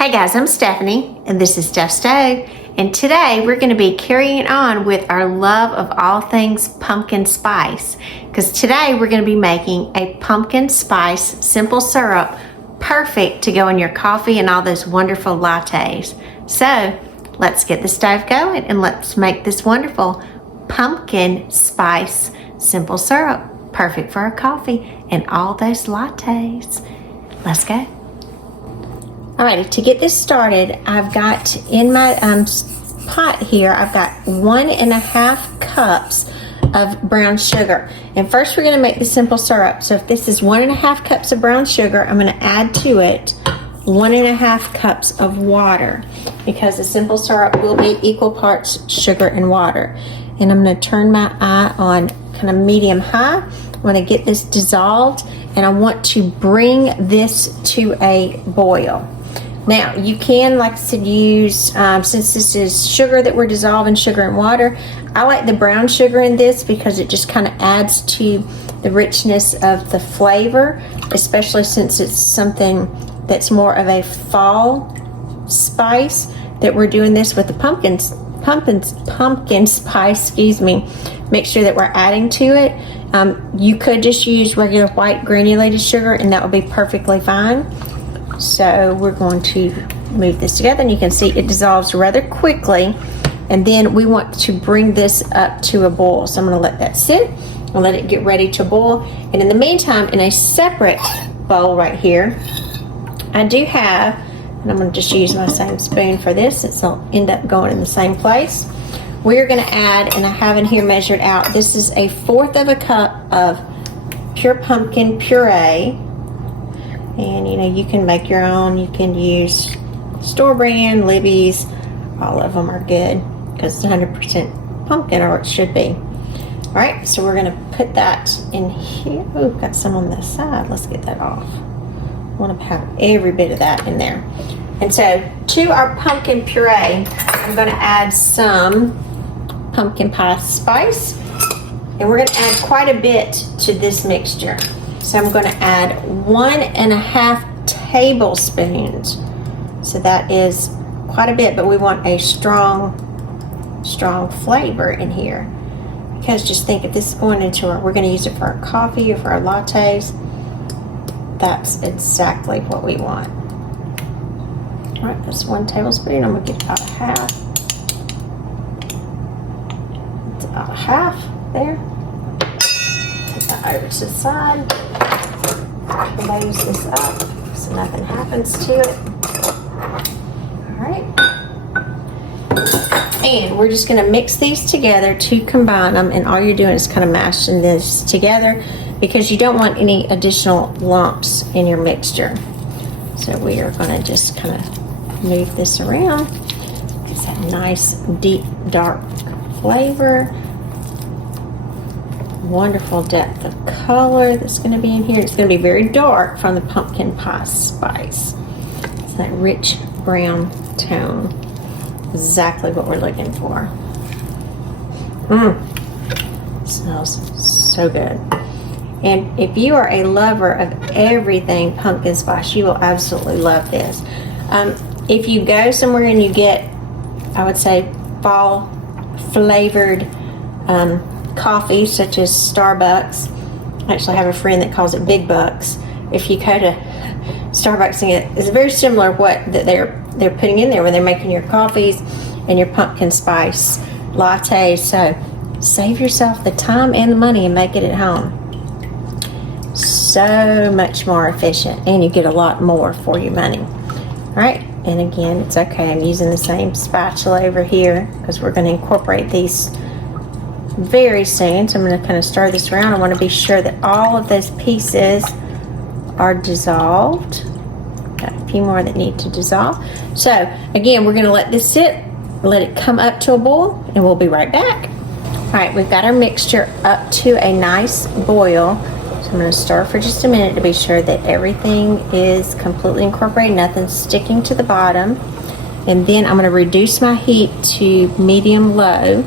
Hey guys, I'm Stephanie and this is Steph Stove, and today we're going to be carrying on with our love of all things pumpkin spice, because today we're going to be making a pumpkin spice simple syrup perfect to go in your coffee and all those wonderful lattes. So let's get the stove going and let's make this wonderful pumpkin spice simple syrup perfect for our coffee and all those lattes. Let's go. Alrighty, to get this started, I've got in my pot here, I've got 1.5 cups of brown sugar. And first we're going to make the simple syrup. So if this is 1.5 cups of brown sugar, I'm going to add to it 1.5 cups of water, because the simple syrup will be equal parts sugar and water. And I'm going to turn my eye on kind of medium high. I want to get this dissolved, and I want to bring this to a boil. Now, you can, like I said, use, since this is sugar that we're dissolving, sugar and water, I like the brown sugar in this because it just kind of adds to the richness of the flavor, especially since it's something that's more of a fall spice that we're doing this with the pumpkin spice, mixture that we're adding to it. You could just use regular white granulated sugar and that would be perfectly fine. So we're going to move this together, and you can see it dissolves rather quickly, and then we want to bring this up to a boil. So I'm going to let that sit and let it get ready to boil. And in the meantime, in a separate bowl right here, I do have, and I'm going to just use my same spoon for this since I'll end up going in the same place. We're going to add, and I have in here measured out, this is 1/4 cup of pure pumpkin puree. And you know, you can make your own. You can use store brand, Libby's, all of them are good because it's 100% pumpkin, or it should be. All right, so we're gonna put that in here. Oh, got some on the side. Let's get that off. I want to have every bit of that in there. And so to our pumpkin puree, I'm gonna add some pumpkin pie spice, and we're gonna add quite a bit to this mixture. So I'm going to add 1.5 tablespoons. So that is quite a bit, but we want a strong flavor in here. Because just think, if this is going into we're going to use it for our coffee or for our lattes, that's exactly what we want. All right, that's 1 tablespoon. I'm going to get about half. It's about half there. Over to the side, close this up so nothing happens to it. Alright, and we're just going to mix these together to combine them, and all you're doing is kind of mashing this together because you don't want any additional lumps in your mixture. So we are going to just kind of move this around. It's that nice deep dark flavor. Wonderful depth of color that's going to be in here. It's going to be very dark from the pumpkin pie spice. It's that rich brown tone. Exactly what we're looking for. Smells so good. And if you are a lover of everything pumpkin spice, you will absolutely love this. If you go somewhere and you get, I would say, fall flavored coffee, such as Starbucks. I actually have a friend that calls it Big Bucks. If you go to Starbucks, and it's very similar what that they're putting in there when they're making your coffees and your pumpkin spice lattes. So save yourself the time and the money and make it at home. So much more efficient, and you get a lot more for your money. All right, and again, it's okay. I'm using the same spatula over here because we're going to incorporate these very soon. So I'm going to kind of stir this around. I want to be sure that all of those pieces are dissolved. Got a few more that need to dissolve. So again, we're going to let this sit, let it come up to a boil, and we'll be right back. All right, we've got our mixture up to a nice boil. So I'm going to stir for just a minute to be sure that everything is completely incorporated, nothing's sticking to the bottom. And then I'm going to reduce my heat to medium low,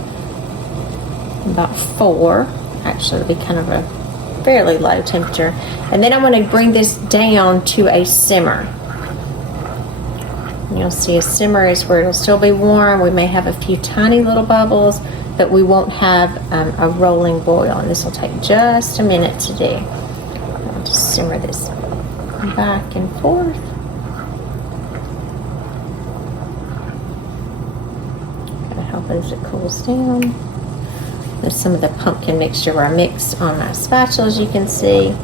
about 4. Actually, it'll be kind of a fairly low temperature. And then I'm going to bring this down to a simmer. You'll see a simmer is where it'll still be warm. We may have a few tiny little bubbles, but we won't have a rolling boil. And this will take just a minute to do. I'll just simmer this back and forth. Gotta help as it cools down. There's some of the pumpkin mixture where I mix on my spatula, as you can see.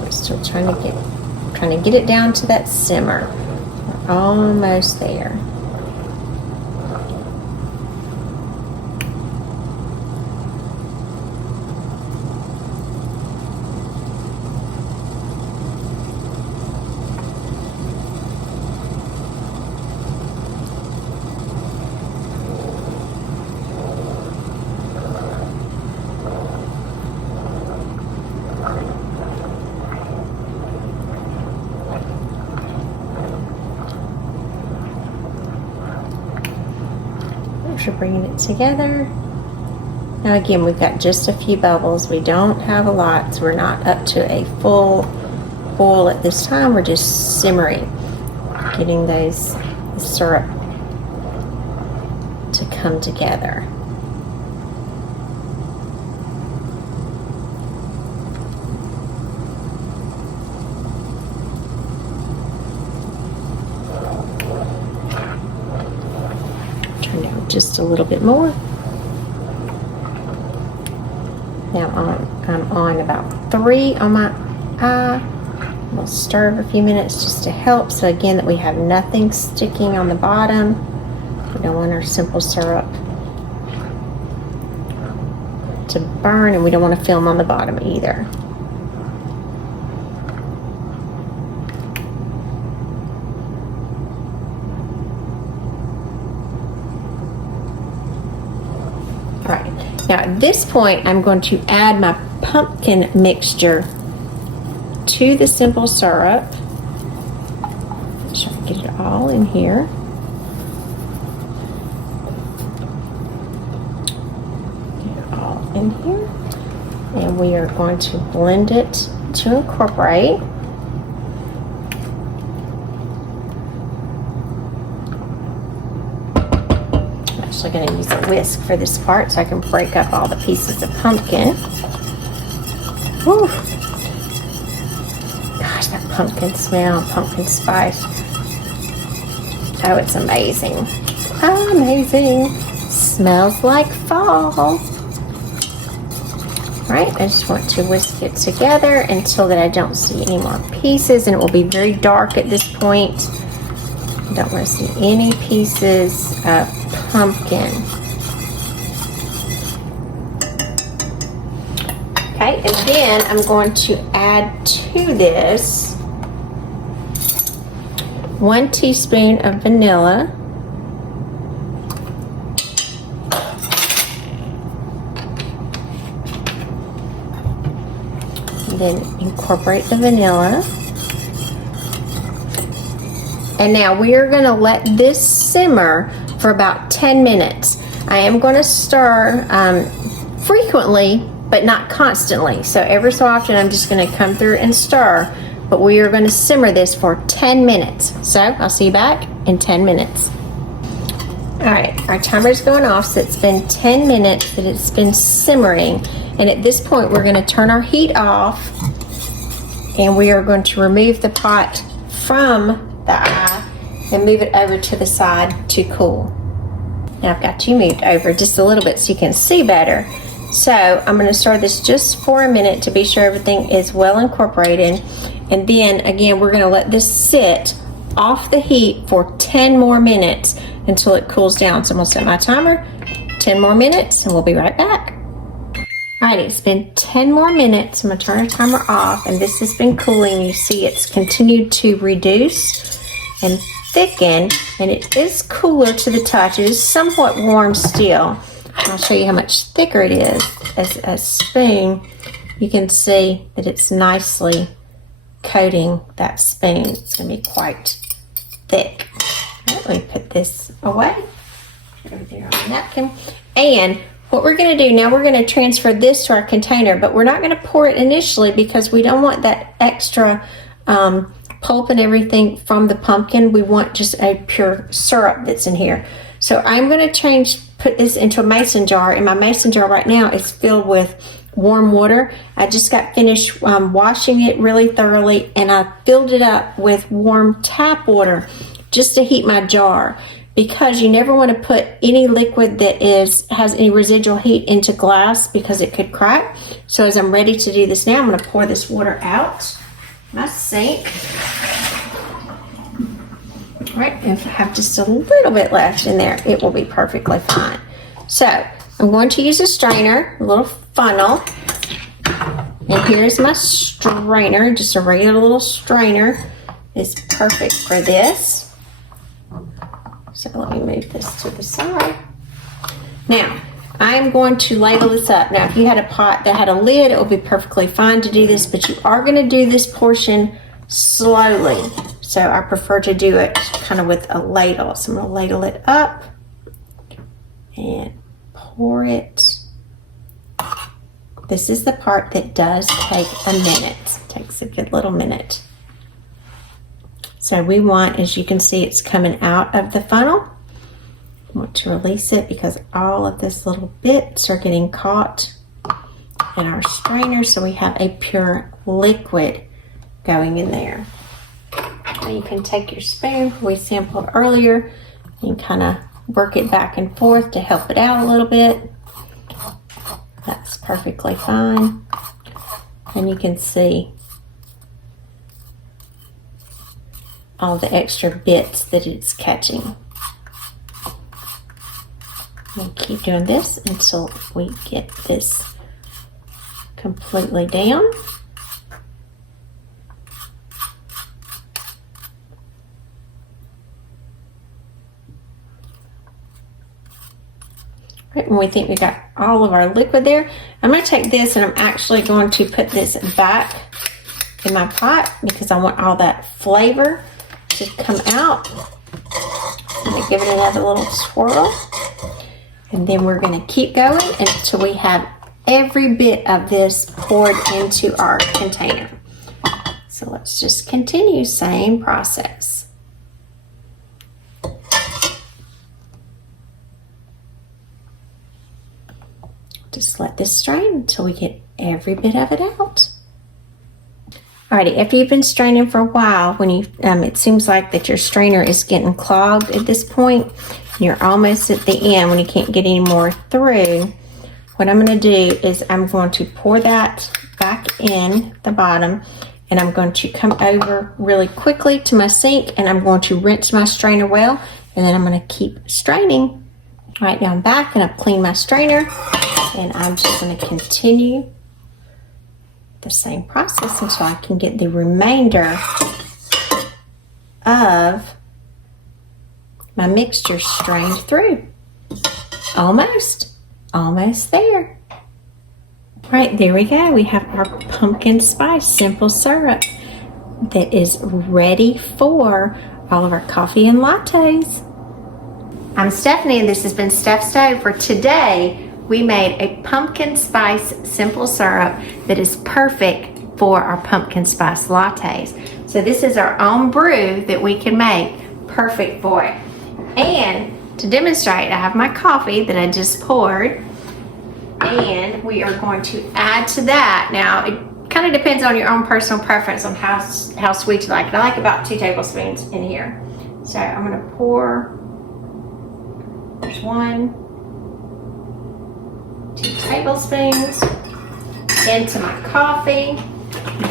We're still trying to get it down to that simmer. We're almost there. We're bringing it together. Now again, we've got just a few bubbles. We don't have a lot, so we're not up to a full boil at this time. We're just simmering, getting the syrup to come together. Just a little bit more. Now I'm on about 3 on my eye. We'll stir for a few minutes just to help, so again that we have nothing sticking on the bottom. We don't want our simple syrup to burn, and we don't want to film on the bottom either. Now at this point, I'm going to add my pumpkin mixture to the simple syrup. Try to get it all in here. Get it all in here. And we are going to blend it to incorporate. I'm going to use a whisk for this part so I can break up all the pieces of pumpkin. Whew. Gosh, that pumpkin smell, pumpkin spice. Oh, it's amazing. Amazing. Smells like fall. All right, I just want to whisk it together until that I don't see any more pieces, and it will be very dark at this point. I don't want to see any pieces of pumpkin. Okay, and then I'm going to add to this 1 teaspoon of vanilla. And then incorporate the vanilla. And now we are going to let this simmer for about 10 minutes. I am going to stir frequently, but not constantly. So every so often I'm just going to come through and stir, but we are going to simmer this for 10 minutes. So I'll see you back in 10 minutes. All right, our timer is going off, so it's been 10 minutes that it's been simmering. And at this point, we're going to turn our heat off, and we are going to remove the pot from the eye and move it over to the side to cool. Now I've got you moved over just a little bit so you can see better. So I'm going to stir this just for a minute to be sure everything is well incorporated. And then again, we're going to let this sit off the heat for 10 more minutes until it cools down. So I'm going to set my timer, 10 more minutes, and we'll be right back. All right, it's been 10 more minutes. I'm going to turn the timer off, and this has been cooling. You see it's continued to reduce and thicken, and it is cooler to the touch. It is somewhat warm still. I'll show you how much thicker it is. As a spoon, you can see that it's nicely coating that spoon. It's going to be quite thick. Okay. let me put this away. Over there on the napkin. And what we're going to do now, we're going to transfer this to our container, but we're not going to pour it initially because we don't want that extra pulp and everything from the pumpkin. We want just a pure syrup that's in here. So I'm going to put this into a mason jar, and my mason jar right now is filled with warm water. I just got finished washing it really thoroughly, and I filled it up with warm tap water just to heat my jar, because you never want to put any liquid that has any residual heat into glass because it could crack. So as I'm ready to do this now, I'm going to pour this water out my sink. All right, if I have just a little bit left in there, it will be perfectly fine. So I'm going to use a strainer, a little funnel, and here's my strainer. Just a regular little strainer is perfect for this. So let me move this to the side. Now, I'm going to ladle this up. Now, if you had a pot that had a lid, it would be perfectly fine to do this, but you are going to do this portion slowly. So I prefer to do it kind of with a ladle. So I'm going to ladle it up and pour it. This is the part that does take a minute. It takes a good little minute. So we want, as you can see, it's coming out of the funnel. I want to release it because all of this little bits are getting caught in our strainer, so we have a pure liquid going in there. Now you can take your spoon we sampled earlier and kind of work it back and forth to help it out a little bit. That's perfectly fine. And you can see all the extra bits that it's catching. We'll keep doing this until we get this completely down. Right, when we think we got all of our liquid there, I'm going to take this and I'm actually going to put this back in my pot because I want all that flavor to come out. I'm going to give it another little swirl, and then we're going to keep going until we have every bit of this poured into our container. So let's just continue, same process. Just let this strain until we get every bit of it out. Alrighty, after you've been straining for a while, when you it seems like that your strainer is getting clogged at this point, and you're almost at the end when you can't get any more through, what I'm going to do is I'm going to pour that back in the bottom, and I'm going to come over really quickly to my sink, and I'm going to rinse my strainer well, and then I'm going to keep straining. All right, now I'm back, and I've cleaned my strainer, and I'm just going to continue the same process until I can get the remainder of my mixture strained through. Almost there. Right, there we go. We have our pumpkin spice simple syrup that is ready for all of our coffee and lattes. I'm Stephanie, and this has been Steph's Stove. For today, we made a pumpkin spice simple syrup that is perfect for our pumpkin spice lattes. So this is our own brew that we can make perfect for it. And to demonstrate, I have my coffee that I just poured, and we are going to add to that. Now, it kind of depends on your own personal preference on how sweet you like it. I like about 2 tablespoons in here. So I'm going to pour, there's 1, 2 tablespoons into my coffee.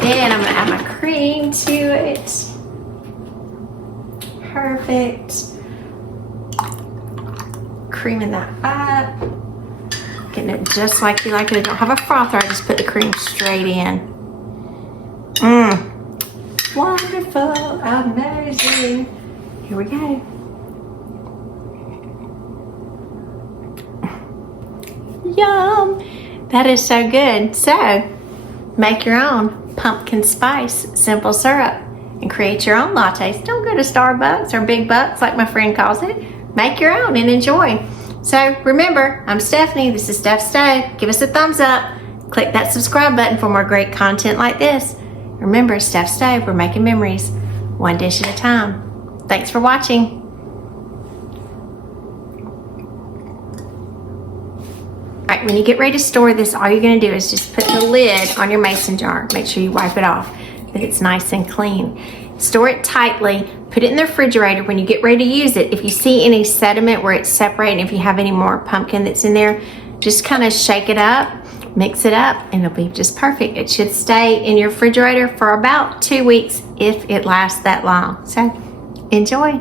Then I'm going to add my cream to it. Perfect. Creaming that up. Getting it just like you like it. I don't have a frother. I just put the cream straight in. Wonderful. Amazing. Here we go. Yum! That is so good. So, make your own pumpkin spice simple syrup. and create your own lattes. Don't go to Starbucks or Big Bucks like my friend calls it. Make your own and enjoy. So remember, I'm Stephanie. This is Steph Stove. Give us a thumbs up. Click that subscribe button for more great content like this. Remember, Steph Stove, we're making memories one dish at a time. Thanks for watching. All right, when you get ready to store this, all you're gonna do is just put the lid on your mason jar. Make sure you wipe it off, that it's nice and clean. Store it tightly, put it in the refrigerator. When you get ready to use it, if you see any sediment where it's separating, if you have any more pumpkin that's in there, just kind of shake it up, mix it up, and it'll be just perfect. It should stay in your refrigerator for about 2 weeks if it lasts that long. So enjoy.